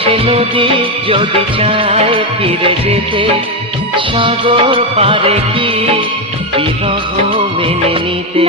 সে নদী যদি চায় ফিরে যেতে, সাগর পারে কি বিরহ মেনে নিতে?